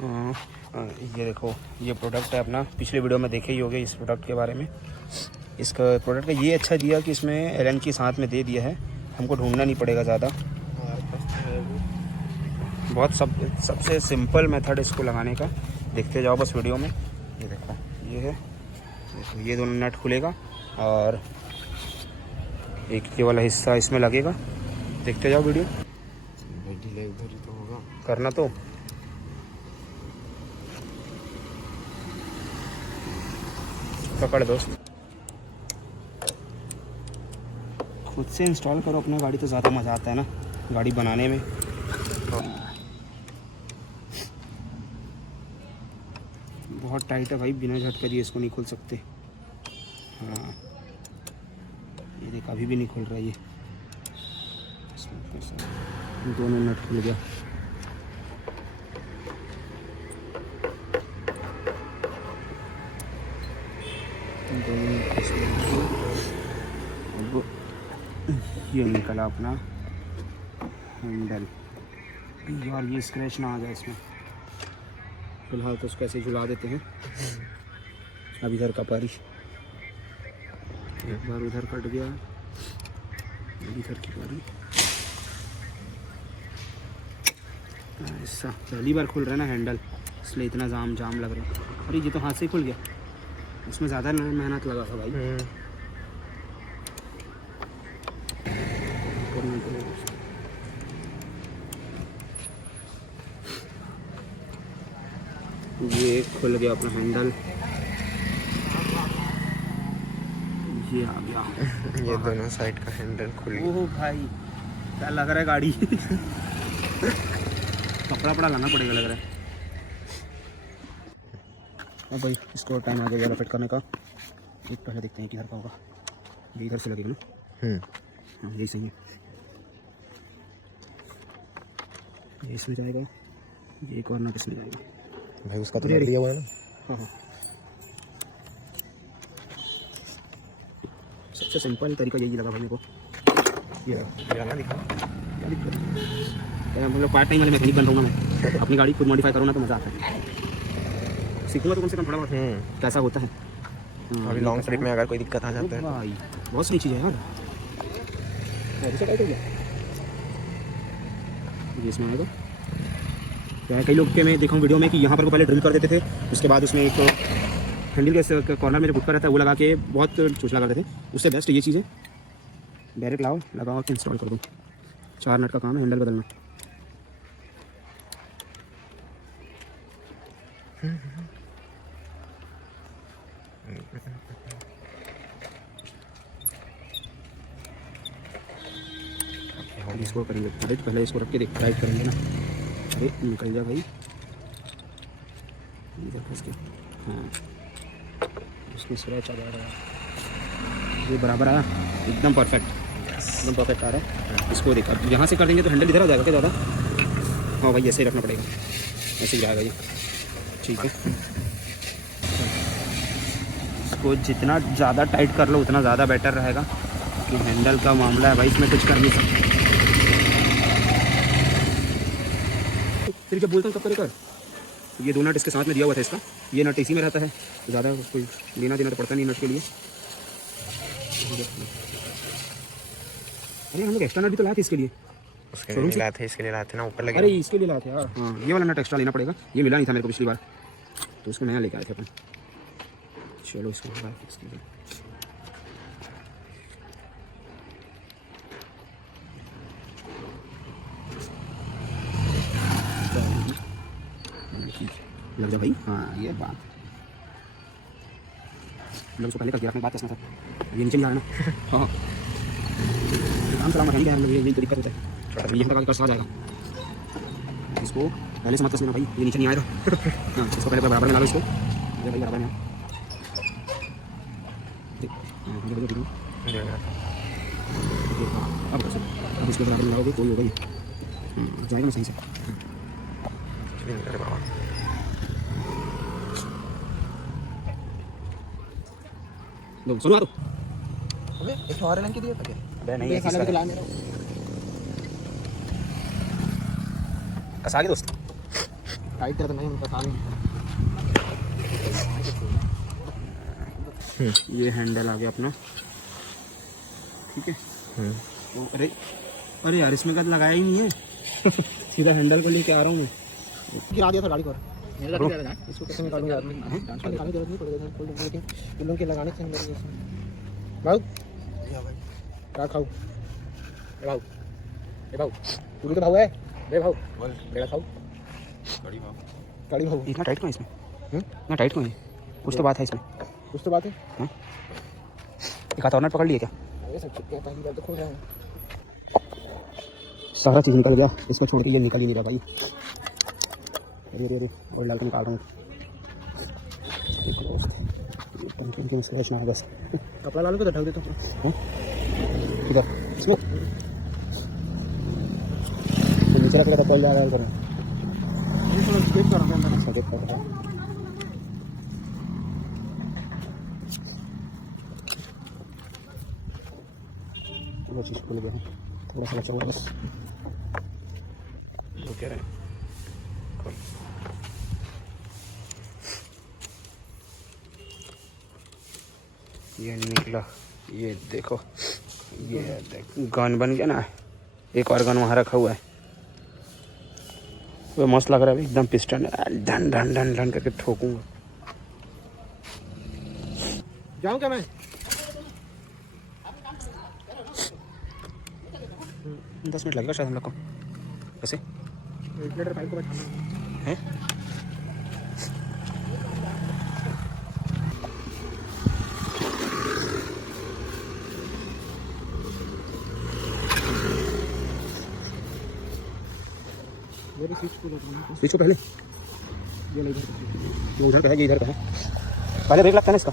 ये देखो, ये प्रोडक्ट है अपना, पिछले वीडियो में देखे ही होंगे इस प्रोडक्ट के बारे में। इसका प्रोडक्ट का ये अच्छा दिया कि इसमें एलन की साथ में दे दिया है, हमको ढूंढना नहीं पड़ेगा ज़्यादा। बहुत सबसे सिंपल मेथड इसको लगाने का, देखते जाओ बस वीडियो में। ये देखो, ये है, देखो ये दोनों नट खुलेगा और एक ये वाला हिस्सा इसमें लगेगा, देखते जाओ वीडियो। ढीला इधर ही तो होगा, करना तो पकड़ दोस्त, खुद से इंस्टॉल करो अपना गाड़ी तो ज़्यादा मज़ा आता है ना गाड़ी बनाने में। बहुत टाइट है भाई, बिना झटके दिए इसको नहीं खोल सकते। हाँ ये देख, अभी भी नहीं खुल रहा ये, दोनों नट खुल गया। अब ये निकला अपना हैंडल। यार ये स्क्रैच ना आ जाए इसमें, फिलहाल तो उसको ऐसे झुला देते हैं। अब इधर का पारी, एक बार उधर कट गया, इधर की पारी ऐसा। पहली बार खुल रहा है ना हैंडल, इसलिए इतना जाम लग रहा है। अरे ये तो हाथ से ही खुल गया, इसमें ज़्यादा मेहनत लगा था भाई। ये खुल गया अपना हैंडल, ये आ गया। ये दोनों साइड का हैंडल खुल गया। ओह भाई क्या लग रहा है गाड़ी कपड़ा पड़ा लाना पड़ेगा लग रहा है। अब भाई इसको टाइम आ गया रिपेयर करने का। एक पहले देखते हैं किधर का होगा, ये इधर से लगेगा ना। हाँ यही सही है, ये इसमें जाएगा, ये एक और नट इसमें जाएगा भाई। उसका तो लिया हुआ है ना। हाँ सबसे सिंपल तरीका यही लगा भाई मेरे को। ये ना दिखा क्या दिक्कत है, मतलब पार्ट टाइम वाले मैकेनिक बन रहा हूँ मैं। अपनी गाड़ी खुद मॉडिफाई करूँ ना तो मज़ा आता है, सीखूंगा तो कम से कम थोड़ा बहुत कैसा होता है। अभी लॉन्ग ट्रिप में अगर कोई दिक्कत आ जाता है भाई बहुत सारी चीज़ें हैं यार। ये इसमें आएगा क्या है, कई लोग के मैं देखा हूँ वीडियो में कि यहाँ पर को पहले ड्रिल कर देते थे, उसके बाद उसमें एक हैंडल के कॉर्नर में जो गुटका रहता है वो लगा के बहुत चूचला करते थे। उससे बेस्ट ये चीज़ है, डायरेक्ट लाओ लगाओ के इंस्टॉल कर दो। 4 नट का काम है हैंडल बदलना। इसको करेंगे टाइट, पहले इसको रख के देख टाइट करेंगे ना। अरे निकल जा भाई, इधर फंस के। हाँ उसमें स्क्रैच आ जा रहा है, ये बराबर आया, एकदम परफेक्ट, एकदम परफेक्ट आ रहा है। इसको देख, अब यहाँ से कर देंगे तो हैंडल इधर आ जाएगा क्या ज़्यादा। हाँ भाई ऐसे ही रखना पड़ेगा, ऐसे ही जाएगा ये, ठीक है। इसको जितना ज़्यादा टाइट कर लो उतना ज़्यादा बेटर रहेगा, कि हैंडल का मामला है भाई, इसमें कुछ कर नहीं सकते। फिर जब बोलता हूँ तब करे कर। ये 2 नट इसके साथ में दिया हुआ था, इसका ये नट इसी में रहता है, तो ज़्यादा उसको लेना देना तो पड़ता नहीं नट के लिए। अरे हम लोग एक्स्ट्रा नट भी तो लाए थे इसके लिए, उसके लिए लाए थे, इसके लिए लाए थे ना, ऊपर लगे। अरे इसके लिए लाए थे यार। हाँ ये वाला नट एक्स्ट्रा लेना पड़ेगा, ये मिला नहीं था मेरे को पिछली बार, तो उसको नया लेके आए थे अपन। चलो इसको फिक्स कीजिए। लग जा भाई। हाँ ये बात हम लोग पहले करके रखने बात करना था, ये नीचे नहीं आ रहा ना। हाँ काम चला मैकेनिक है हम लोग, यही दिक्कत होता है, ये तक कस आ जाएगा। इसको पहले से मत कसना भाई, ये नीचे नहीं आएगा। हाँ इसको पहले बराबर में ला लो इसको, ये भाई बराबर में। अब इसको बराबर में लगाओगे कोई होगा ये जाएगा ना सही से। सुनो तो अबे एक और रंग की दिया था क्या? बे नहीं है, किसका है? कसा के दोस्त टाइट कर देना है उनका काम। ये हैंडल आ गया अपना, ठीक है। तो अरे अरे यार इसमें कद लगाया ही नहीं है। सीधा हैंडल को लेके आ रहा हूँ मैं। गिरा दिया था गाड़ी को। इसको कैसे निकालूंगा यार मैं? निकालने की जरूरत नहीं पड़ेगी, खोल देंगे, लेकिन इन लोगों के लगाने से हम लोग भाऊ क्या खाऊं? ए भाऊ, ए भाऊ, तू भी तो भाऊ है। बे भाऊ, मेरा खाऊं? कड़ी भाऊ। इतना टाइट क्यों है इसमें? इतना टाइट क्यों है? कुछ तो बात है इसमें। कुछ तो बात है। एक हाथ और नट पकड़ लिए क्या? ये सब चुप है, पहली बार तो खोल रहा हूं। सारा चीज़ निकल गया, इसको छोड़ के ये निकल ही नहीं रहा भाई। अरे अरे अरे, और डाल के निकाल रहा हूँ। स्क्रैच ना है बस। कपड़ा डाल के तो ढक देता हूँ। इधर इसमें नीचे रख लेता पहले आया करो। देख कर रहा हूं अंदर। अच्छा देख कर रहा है। वो चीज़ खुल गया है, थोड़ा सा बचा हुआ बस। वो कह रहे हैं ये निकला, ये देखो, ये देखो गन बन गया ना। एक और गन वहाँ रखा हुआ है, वो मस्त लग रहा है एकदम। पिस्टन ढन ढन ढन ढन करके ठोकूंगा। जाऊं क्या मैं? 10 मिनट लगेगा शायद हम लोग को। वैसे 1 लीटर पाइप को बैठाना है। मेरी स्विच को लगाना। स्विच को पहले ये नहीं ये उधर का है, ये इधर का है। पहले ब्रेक लगता है ना इसका,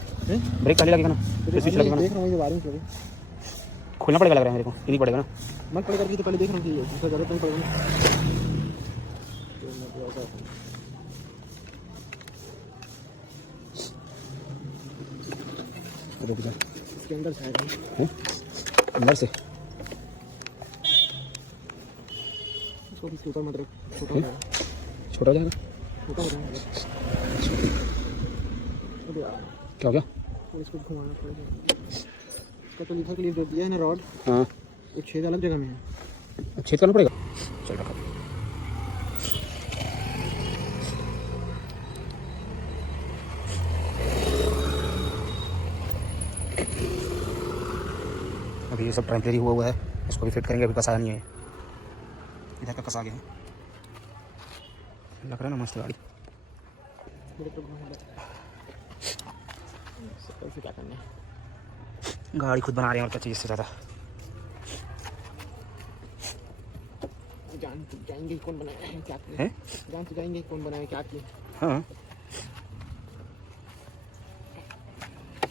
ब्रेक पहले लगेगा ना, फिर स्विच लगेगा ना। देख रहा हूँ ये वायरिंग क्यों खोलना पड़ेगा लग रहा है मेरे को, ये नहीं पड़ेगा ना। मन पड़ेगा कि तो पहले देख रहा हूँ कि इसका जरूरत नहीं पड़ेगी। रुक जा, इसके अंदर से आएगा अंदर से इसको भी ऊपर मत रख, छोटा हो जाएगा। छोटा हो जाएगा। छोटा हो जाएगा। अरे यार क्या हो गया? और इसको घुमाना पड़ेगा। इसका तो लिखा के लिए जो दिया है ना रॉड, हाँ वो छेद अलग जगह में है। छेद करना पड़ेगा। चल रखा। अभी ये सब टेम्परेरी हुआ है, इसको भी फिट करेंगे। अभी कसा नहीं है, इधर का कसा गया है। लग रहा है ना मस्त गाड़ी। मेरे को घुमाना कैसे क्या करना है? गाड़ी खुद बना रहे हैं और क्या चाहिए इससे ज़्यादा। जान तो जाएंगे कौन बनाया है, क्या किया है? जान तो जाएंगे कौन बनाया क्या किया। हाँ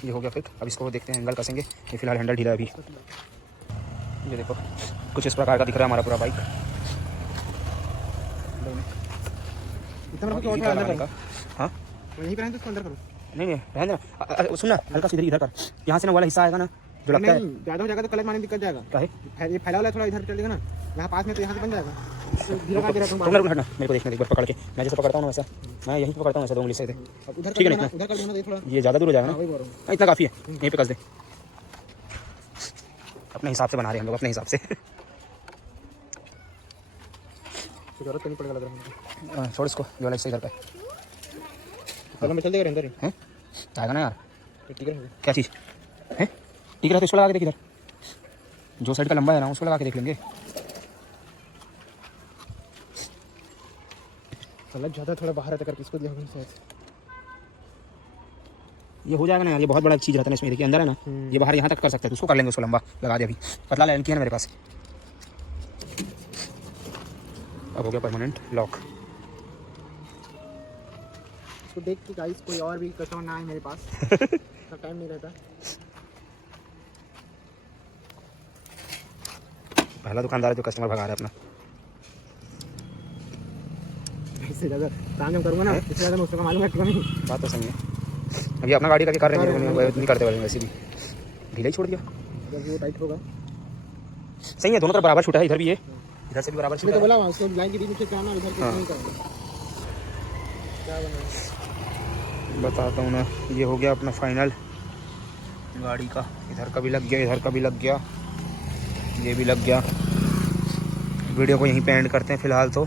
ये हो गया फिट। अब इसको देखते हैं, एंगल कसेंगे। ये फिलहाल हैंडल ढीला है अभी। ये देखो कुछ इस प्रकार का दिख रहा है हमारा पूरा बाइक। इतना मतलब और अंदर करो। हाँ वहीं पे रहने तो इसको अंदर करो। नहीं नहीं रहने देना। सुन ना, हल्का सा इधर कर। यहाँ से ना वाला हिस्सा आएगा ना जो लगता है। नहीं ज़्यादा हो जाएगा तो कलच मारने में दिक्कत जाएगा। क्या है? ये फैला वाला थोड़ा इधर चलेगा ना, यहाँ पास में तो यहाँ से बन जाएगा। धीरे का रुकना रुकना हटना, मेरे को देखने दे एक बार पकड़ के। मैं जैसे पकड़ता हूँ ना वैसा, मैं यहीं पे पकड़ता हूँ वैसा 2 उंगली से। उधर ठीक है ना? उधर कर देना दे थोड़ा। ये ज़्यादा दूर हो जाएगा वही बोल रहा ना, इतना काफ़ी है। यहीं पे कस दे। अपने हिसाब से बना रहे हैं हम लोग, अपने हिसाब से। जरूरत नहीं पड़ेगा लग रहा है। छोड़ इसको, ये वाला हिस्सा इधर का चलो मैं चल देगा अंदर ही है। आएगा ना यार, ठीक है। क्या चीज़ है? ठीक है तो इसको लगा के देख इधर, जो साइड का लंबा है ना उसको लगा के देख लेंगे। कलच ज़्यादा थोड़ा बाहर रहता करके इसको दिया होगा शायद। ये हो जाएगा ना यार, ये बहुत बड़ा चीज़ रहता है इसमें। देखिए अंदर है ना, ये बाहर यहाँ तक कर सकते हैं, तो उसको कर लेंगे। उसको लंबा लगा दे। अभी पतला लाइन की है ना मेरे पास। अब हो गया परमानेंट लॉक। इसको देख के गाइस कोई और भी कस्टमर ना आए मेरे पास। इतना टाइम नहीं रहता। पहला दुकानदार है जो कस्टमर भगा रहा है अपना। इससे ज़्यादा काम जब करूँगा ना, इससे ज़्यादा मुझको मालूम है कि नहीं। बात तो सही है। अभी अपना गाड़ी करके कर रहे हैं, नहीं करते वाले वैसे भी ढीला ही छोड़ दिया। जब वो टाइट होगा सही है, दोनों तरफ बराबर छूटा है। इधर भी है, इधर से भी बराबर छूटा तो है। बोला उसको लाइन के बीच में से आना, इधर से नहीं करना। क्या बनाएंगे? बताता हूँ ना। ये हो गया अपना फाइनल गाड़ी का। इधर का भी लग गया, इधर का भी लग गया, ये भी लग गया। वीडियो को यहीं पे एंड करते हैं फ़िलहाल तो।